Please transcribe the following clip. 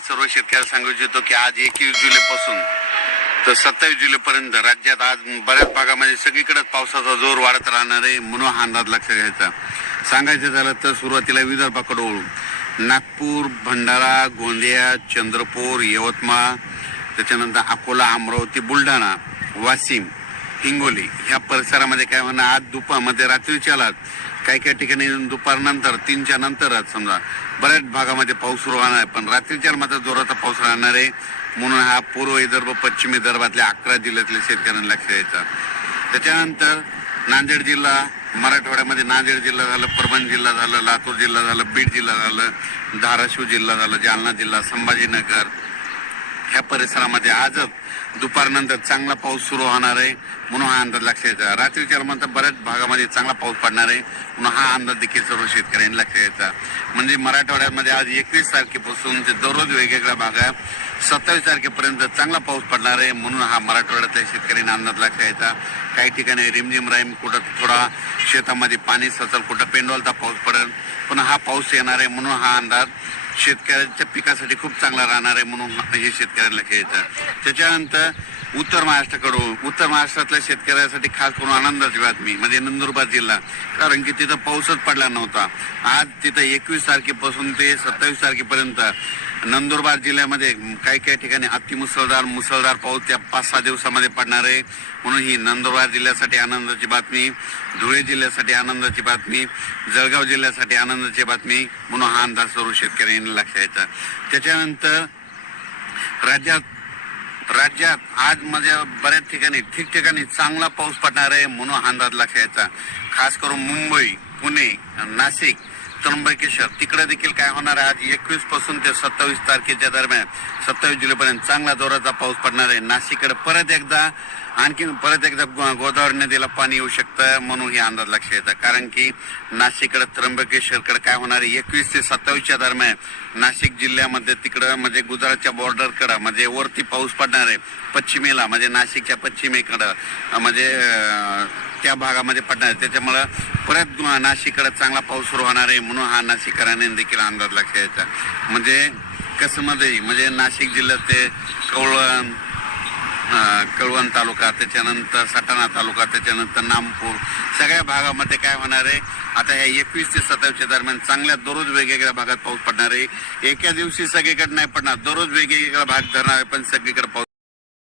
सर्व शेतकऱ्याला सांगू इच्छितो की आज 21 जुलैपासून तर 27 जुलैपर्यंत राज्यात आज बऱ्याच भागामध्ये सगळीकडेच पावसाचा जोर वाढत राहणार आहे, म्हणून हा अंदाज लक्षात घ्यायचा. सांगायचं झालं तर सुरुवातीला विदर्भाकडे वळू. नागपूर, भंडारा, गोंदिया, चंद्रपूर, यवतमाळ, त्याच्यानंतर अकोला, अमरावती, बुलढाणा, वाशिम, हिंगोली ह्या परिसरामध्ये काय होणार, आज दुपारमध्ये रात्रीच्या वेळात काही ठिकाणी दुपारनंतर 3च्या नंतरच समजा बऱ्याच भागामध्ये पाऊस सुरू होणार आहे, पण रात्रीच्या मात्र जोराचा पाऊस राहणार आहे. म्हणून हा पूर्व विदर्भ, पश्चिम विदर्भातल्या 11 जिल्ह्यातल्या शेतकऱ्यांना लक्ष द्यायचा. त्याच्यानंतर नांदेड जिल्हा, मराठवाड्यामध्ये नांदेड जिल्हा झालं, परभणी जिल्हा झालं, लातूर जिल्हा झालं, बीड जिल्हा झालं, धाराशिव जिल्हा झालं, जालना जिल्हा, संभाजीनगर ह्या परिसरामध्ये आजच दुपारनंतर चांगला पाऊस सुरू होणार आहे, म्हणून हा अंदाज लक्षात घ्यायचा. रात्रीच्या नंतर बऱ्याच भागामध्ये चांगला पाऊस पडणार आहे, म्हणून हा अंदाज देखील सर्व शेतकऱ्यांनी लक्षात घ्यायचा. म्हणजे मराठवाड्यामध्ये आज 21 तारखेपासून ते दररोज वेगवेगळ्या भागात 27 तारखेपर्यंत चांगला पाऊस पडणार आहे, म्हणून हा मराठवाड्यातल्या शेतकऱ्यांनी अंदाज लक्षात घ्यायचा. काही ठिकाणी रिमझिम राईम, कुठं थोडा शेतामध्ये पाणी सचल, कुठं पेंडोलता पाऊस पडेल, पण हा पाऊस येणार आहे, म्हणून हा अंदाज शेतकऱ्यांच्या पिकासाठी खूप चांगला राहणार आहे, म्हणून हे शेतकऱ्यांना लक्ष द्यायचं. त्याच्यानंतर उत्तर महाराष्ट्रातल्या शेतकऱ्यांसाठी खास करून आनंदाची बातमी म्हणजे नंदुरबार जिल्हा, कारण की तिथं पाऊसच पडला नव्हता. आज तिथं 21 तारखेपासून ते 27 तारखेपर्यंत नंदुरबार जिल्ह्यामध्ये काही ठिकाणी मुसळधार पाऊस त्या 5-6 दिवसामध्ये पडणार आहे, म्हणून ही नंदुरबार जिल्ह्यासाठी आनंदाची बातमी, धुळे जिल्ह्यासाठी आनंदाची बातमी, जळगाव जिल्ह्यासाठी आनंदाची बातमी, म्हणून हा अंदाज सर्व शेतकऱ्यांनी लक्षात द्यायचा. त्याच्यानंतर राज्यात आज म्हणजे बऱ्याच ठिकठिकाणी चांगला पाऊस पडणार आहे, म्हणून हा अंदाज लक्षात द्यायचा. खास करून मुंबई, पुणे, नाशिक, त्र्यंबकेश्वर तिकडे देखील काय होणार आहे, आज 21 पासून ते 27 तारखेच्या दरम्यान 27 जुलैपर्यंत चांगला जोराचा पाऊस पडणार आहे. नाशिककडे परत एकदा गोदावरी नदीला पाणी येऊ शकतं, म्हणून हे अंदाज लक्षात येतं. कारण की नाशिककडे, त्र्यंबकेश्वरकडे काय होणार आहे, 21 ते 27च्या दरम्यान नाशिक जिल्ह्यामध्ये तिकडं म्हणजे गुजरातच्या बॉर्डरकडं म्हणजे वरती पाऊस पडणार आहे, पश्चिमेला म्हणजे नाशिकच्या पश्चिमेकडं म्हणजे त्या भागामध्ये पडणार आहे. त्याच्यामुळं परत नाशिककडे चांगला पाऊस सुरू होणार आहे, म्हणून हा नाशिककरांनी देखील अंदाज लक्षात द्यायचा. म्हणजे कसं म्हणजे नाशिक जिल्ह्यात ते कळवण तालुका, त्याच्यानंतर सटाणा तालुका, त्याच्यानंतर नामपूर सगळ्या भागामध्ये काय होणार आहे, आता ह्या 21 ते 27च्या दरम्यान चांगल्या दररोज वेगवेगळ्या भागात पाऊस पडणार आहे. एका दिवशी सगळीकडे नाही पडणार, दररोज वेगवेगळ्या भाग धरणार आहे, पण सगळीकडे पाऊस